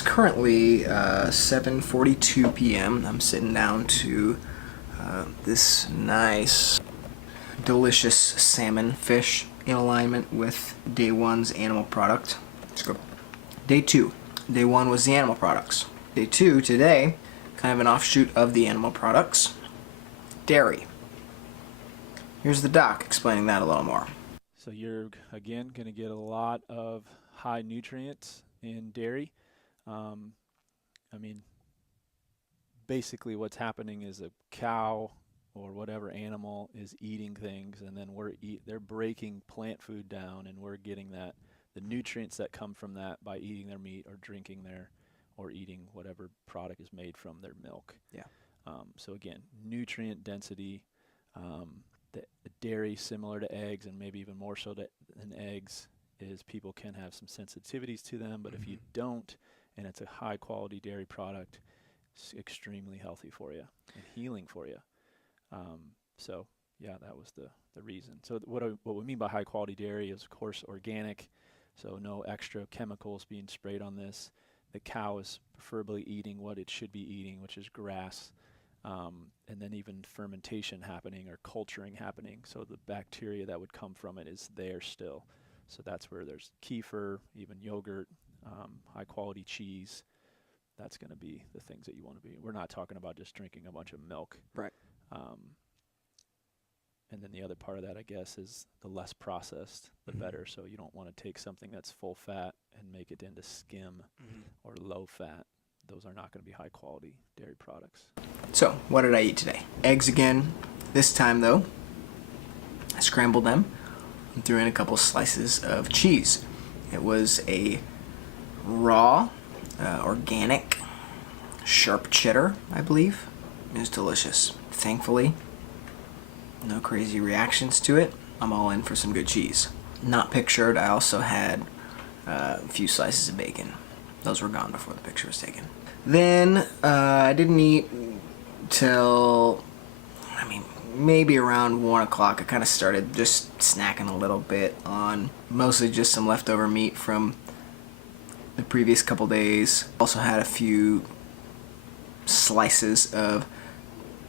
It's currently 7:42 p.m. I'm sitting down to this nice, delicious salmon fish in alignment with day one's animal product. Let's go. Day two. Day one was the animal products. Day two, today, kind of an offshoot of the animal products, dairy. Here's the doc explaining that a little more. So you're, again, going to get a lot of high nutrients in dairy. I mean, basically what's happening is a cow or whatever animal is eating things, and then they're breaking plant food down, and we're getting the nutrients that come from that by eating their meat or drinking or eating whatever product is made from their milk. Yeah. So again, nutrient density. The dairy, similar to eggs, and maybe even more so than eggs, is people can have some sensitivities to them, but if you don't, and it's a high quality dairy product, it's extremely healthy for you and healing for you. So yeah, that was the reason. So what we mean by high quality dairy is, of course, organic, so no extra chemicals being sprayed on this. The cow is preferably eating what it should be eating, which is grass, and then even fermentation happening or culturing happening, so the bacteria that would come from it is there still. So that's where there's kefir, even yogurt, high quality cheese. That's going to be the things that you want to be. We're not talking about just drinking a bunch of milk. Right. And then the other part of that, I guess, is the less processed, the better. So you don't want to take something that's full fat and make it into skim or low fat. Those are not going to be high quality dairy products. So, what did I eat today? Eggs again. This time, though, I scrambled them and threw in a couple slices of cheese. It was a raw, organic, sharp cheddar, I believe. It was delicious. Thankfully, no crazy reactions to it. I'm all in for some good cheese. Not pictured, I also had a few slices of bacon. Those were gone before the picture was taken. Then I didn't eat till, maybe around 1 o'clock. I kind of started just snacking a little bit on mostly just some leftover meat from the previous couple days. Also had a few slices of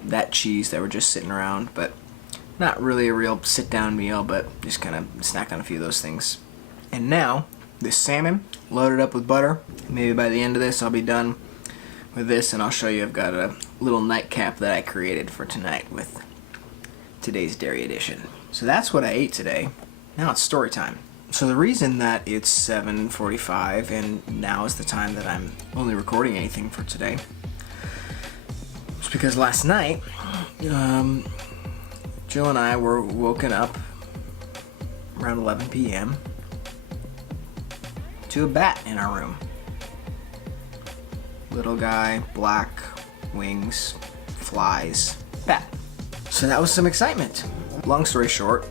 that cheese that were just sitting around, but not really a real sit-down meal, but just kind of snacked on a few of those things. And now, this salmon, loaded up with butter. Maybe by the end of this I'll be done with this, and I'll show you I've got a little nightcap that I created for tonight with today's dairy edition. So that's what I ate today. Now it's story time. So the reason that it's 7:45 and now is the time that I'm only recording anything for today is because last night Jill and I were woken up around 11 p.m. to a bat in our room. Little guy, black, wings, flies, bat. So that was some excitement. Long story short,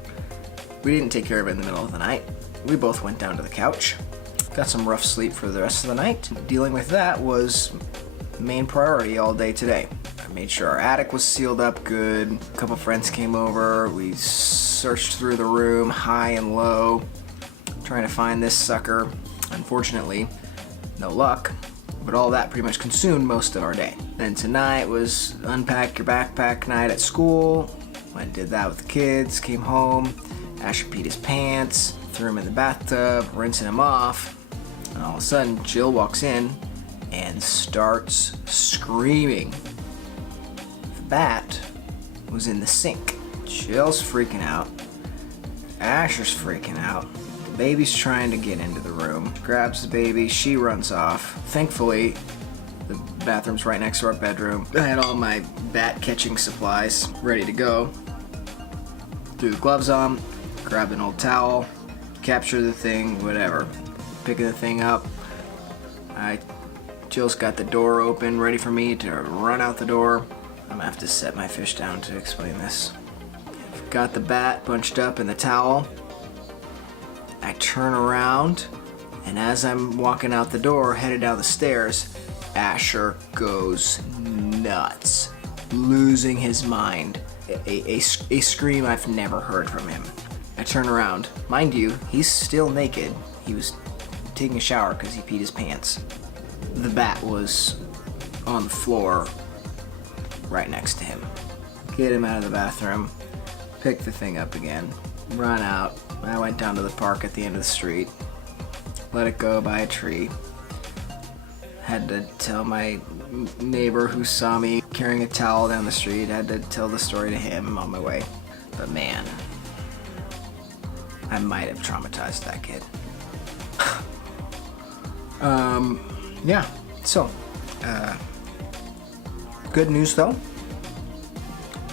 we didn't take care of it in the middle of the night. We both went down to the couch, got some rough sleep for the rest of the night. Dealing with that was main priority all day today. I made sure our attic was sealed up good. A couple friends came over. We searched through the room, high and low, trying to find this sucker. Unfortunately, no luck, but all that pretty much consumed most of our day. Then tonight was unpack your backpack night at school. I did that with the kids, came home, Asher peed his pants, threw him in the bathtub, rinsing him off, and all of a sudden Jill walks in and starts screaming. The bat was in the sink. Jill's freaking out. Asher's freaking out. The baby's trying to get into the room. Grabs the baby, she runs off. Thankfully, the bathroom's right next to our bedroom. I had all my bat catching supplies ready to go. Threw the gloves on, grabbed an old towel, captured the thing, whatever. Picking the thing up. Jill's got the door open, ready for me to run out the door. I'm gonna have to set my fish down to explain this. I've got the bat bunched up in the towel. I turn around, and as I'm walking out the door, headed down the stairs, Asher goes nuts, losing his mind. A scream I've never heard from him. I turn around. Mind you, he's still naked. He was taking a shower because he peed his pants. The bat was on the floor right next to him. Get him out of the bathroom, pick the thing up again, run out. I went down to the park at the end of the street, let it go by a tree. Had to tell my neighbor who saw me carrying a towel down the street, had to tell the story to him on my way. But man, I might have traumatized that kid. Yeah, so, good news though.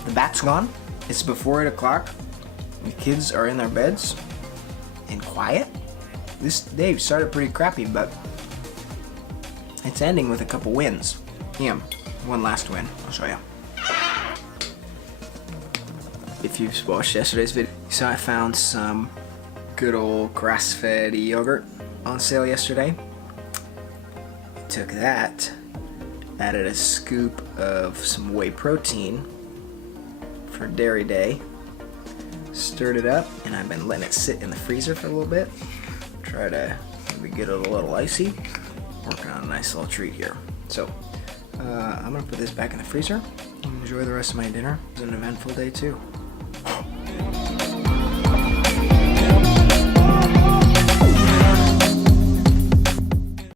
The bat's gone. It's before 8 o'clock. The kids are in their beds and quiet. This day started pretty crappy, but it's ending with a couple wins. Yeah, one last win. I'll show you. If you've watched yesterday's video, you saw I found some good old grass-fed yogurt on sale yesterday. Took that, added a scoop of some whey protein for Dairy Day, stirred it up, and I've been letting it sit in the freezer for a little bit. Try to maybe get it a little icy. Working on a nice little treat here. So, I'm gonna put this back in the freezer and enjoy the rest of my dinner. It was an eventful day too.